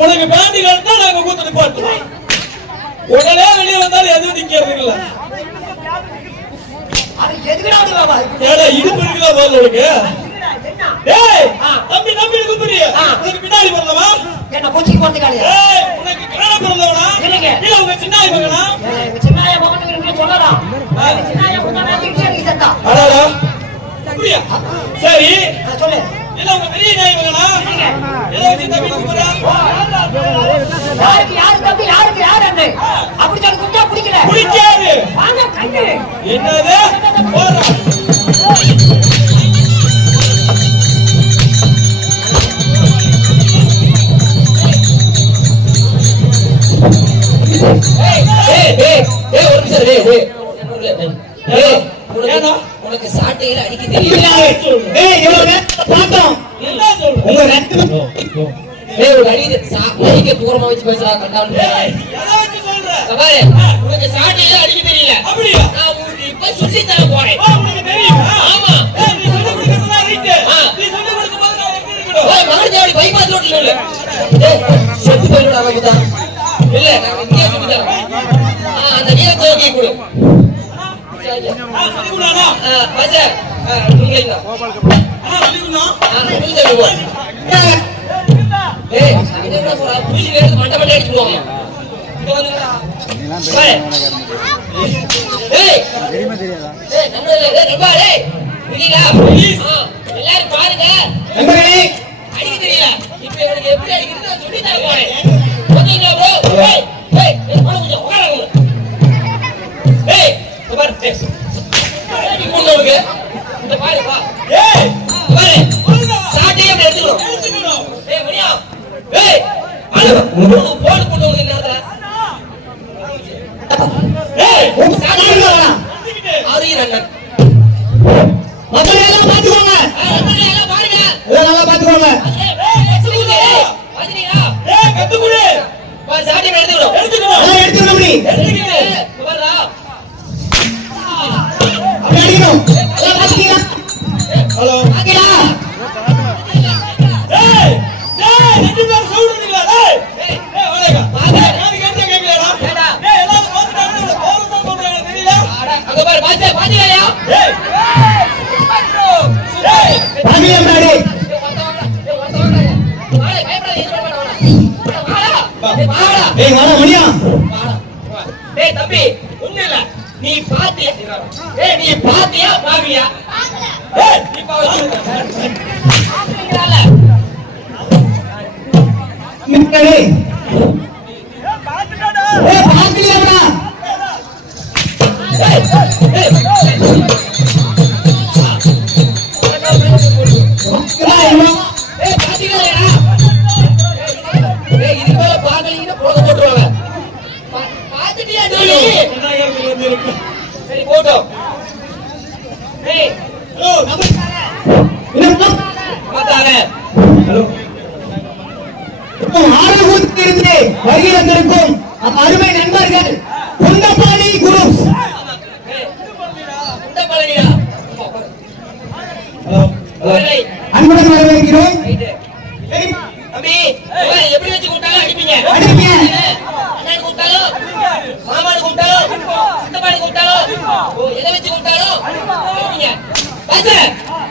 உனக்கு பேண்டிகள் தான் நாங்க கூத்து நிப்பாட்டுறோம். உடனே வெளியே வந்தாலும் எதுவும் நிக்கிறது இல்ல. இடுப்பு இருக்குதா போல உனக்கு? தம்பி தம்பி கூப்பிடுறிய உனக்கு பின்னாடி பிறந்தவா? உனக்கு கிராம பிறந்தவனா இல்ல உங்க சின்னாய் மகனா? சின்னாய மகன் சொல்லலாம். அடாடா அப்படியா சரி சொல்லு இல்ல உங்க பெரிய நாயகனா ஏதோ வச்சு தம்பி குமரா யாரு தம்பி யாரு அண்ணே அப்படி சொல்ல குஞ்சா பிடிக்கல பிடிக்காது வாங்க கண்ணு என்னது போறா உனக்கு சாட்டையில அடிக்க தெரியும் அடிக்க தூரமா வச்சு பேசுறா கண்டாலும் உனக்கு சாட்டையில அடிக்க தெரியல அப்படியா நான் உங்களுக்கு இப்ப சொல்லி தர போறேன் ஆமா மகன் பைபாஸ் ரோட்ல செத்து போயிடும் இல்ல நான் இங்கே சொல்லி தரேன் அந்த நீல தோக்கி கொடு எல்லாரும் பாருங்க அடிக்க தெரியல இப்ப இவனுக்கு எப்படி அடிக்கிறது சொல்லி தர போறேன் தம்பி ஒண்ணு இல்ல நீ பாத்தியா நீ பாத்தியா பாவியா சரி போட்டோம் வருகிறந்திருக்கும் அருமை நண்பர்கள் குண்டபாணி குரூப்ஸ் அன்புடன் வரவேற்கிறோம். தம்பி எப்படி வச்சு கூட்டாலும் அடிப்பீங்க அண்ணன் கூட்டாலும் மாமானு கூட்டாலும் குண்டபாணி கூட்டாலும் எதை வச்சு கூட்டாலும் அடிப்பீங்க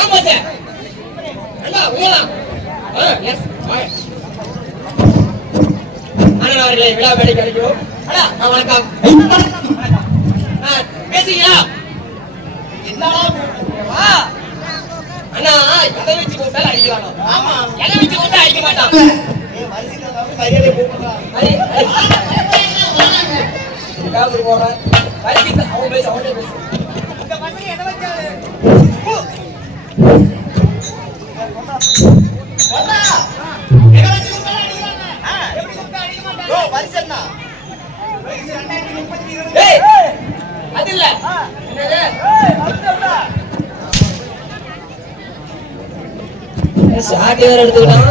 ஆமா சார் அண்ணா உங்களாம் அண்ணன் அவர்களை விழா பேடை கிடைக்கும் வணக்கம் பேசுங்களா அண்ணா எதை வச்சு கூட்டாலும் அடிக்கலாம் ஆமா எதை வச்சு கூட்டா அடிக்க மாட்டான் அவன் பேச அவனே பேசு அது இல்ல சாட்டி வேற எடுத்துக்கிட்டான்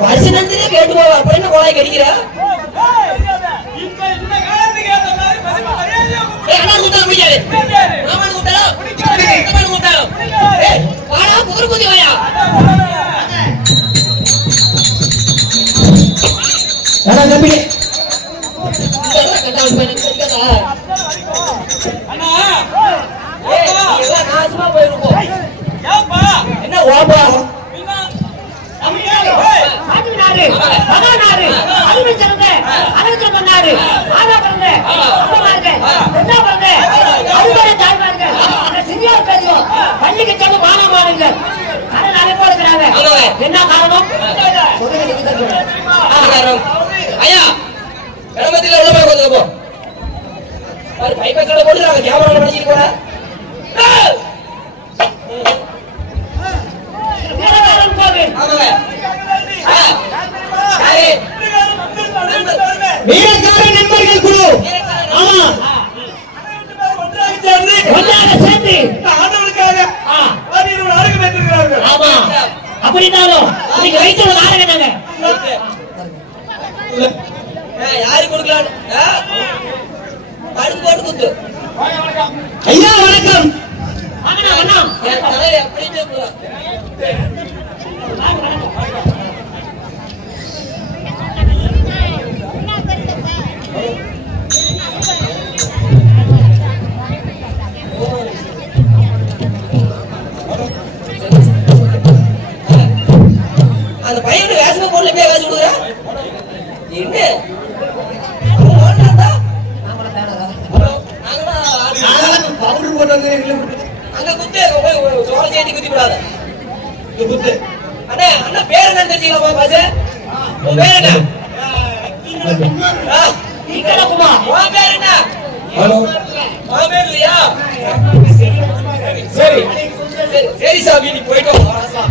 வரிசை நந்தினே கேட்டு போவா அப்ப என்ன கோலாய் கடிக்கிற என்ன ஓபா என்ன பள்ளிக்கு சென்று மாணவர்கள் என்ன காரணம்? ஐயா கிராமத்தில் உள்ள போய் போ பைப்போட போட்டுறாங்க கேமரா படிச்சுட்டு போற வீரக்கார நண்பர்கள் குழு. ஆமா சேர்ந்து ஆண்டவனுக்காக நாடகம் வைத்திருக்கிறார்கள். ஆமா அப்படின்னாலும் நீங்க வைத்த ஒரு நாடகம் தாங்க. யாரு கொடுக்கலாம்? படுத்து போட்டு குத்து. ஐயா வணக்கம். அந்த பையன் வேசமா போடல போய் வேசம் கொடுக்குறா என்ன பவுடர் போட்டு வந்து அங்க குத்து சோழ சேர்த்து குத்தி விடாத குத்து. அண்ணா அண்ணா பேர் என்ன தெரிஞ்சுக்கலாமா பாச? உன் பேர் என்ன? இக்கடக்குமா உன் பேர் என்ன? உன் பேர் இல்லையா? சரி சரி சாமி நீ போயிட்டு வா.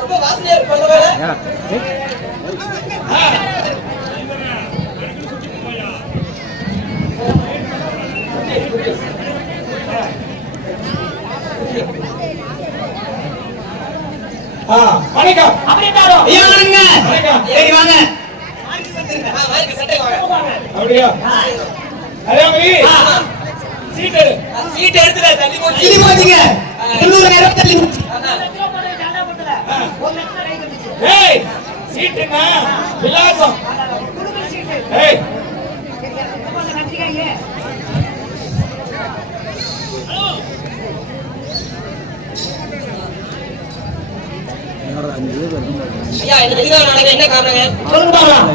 ரொம்ப வாசனையா இருக்கு அந்த வேலை. வணக்கம். ஐயா வாங்க. சரி வாங்க. சட்டை வாங்க. அப்படியா? அதே மாதிரி சீட் எடு. சீட் எடுத்துட தள்ளி போச்சு. இது போச்சுங்க. 90 நேரம் தள்ளி போச்சு. ஏய் சீட்டுன்னா விலாசம். ஏய் ஐயா இந்த எதிராக நடக்க என்ன காரணங்க? சொல்லுங்க பாக்கலாம்.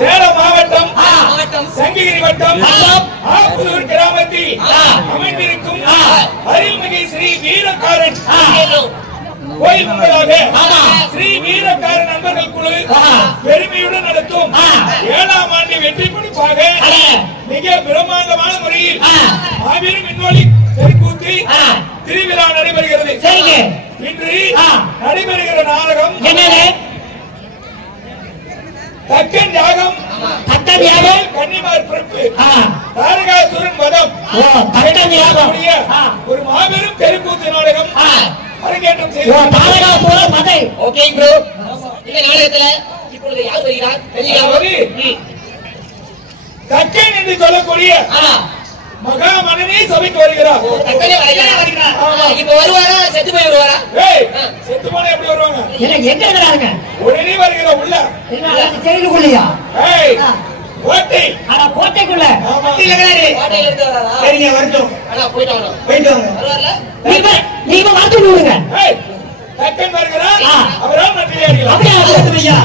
சேலம் மாவட்டம் சங்ககிரி வட்டம் ஆப்பூர் கிராமத்தில் அமைந்திருக்கும் அருள்மிகு ஸ்ரீ வீரக்காரன் கோயில் முன்பதாக ஸ்ரீ வீரக்காரன் நண்பர்கள் குழு பெருமையுடன் நடத்தும் 7ஆம் ஆண்டு வெற்றி கொடுப்பாக மிக பிரம்மாண்டமான முறையில் மாபெரும் விண்வெளி தெருக்கூத்து திருவிழா நடைபெறுகிறது. இன்று நடைபெறுகிற நாடகம் தக்கன் யாகம், கன்னிமார் பிறப்பு, தாரகாசுரன் வதம், ஒரு மாபெரும் தெருக்கூத்து நாடகம் அரங்கேற்றம் செய்து. Okay bro. இந்த நாடகத்துல இப்பொழுது யார் வருகிறார்? தக்கன் என்று சொல்லக்கூடிய மகாமணனே சபைக்கு வருகிறார். இப்ப வருவாரா? செத்து போய் வருவாரா? செத்து போன எப்படி வருவாங்க? எங்க இருக்கிறாங்க? உடனே வருகிற உள்ள ஜெயிலுக்குள்ளையா? கோட்டை. ஆனா கோட்டைக்குள்ள கோட்டையில இருந்து வராரா? சரிங்க வரட்டும். ஆனா போயிட்டு வரணும். போயிட்டு வாங்க. வருவார்ல? நீங்க வரட்டு விடுங்க. தக்கன் வருகிறார். அவரால் நன்றியாடிகள். அப்படியே ஐயா.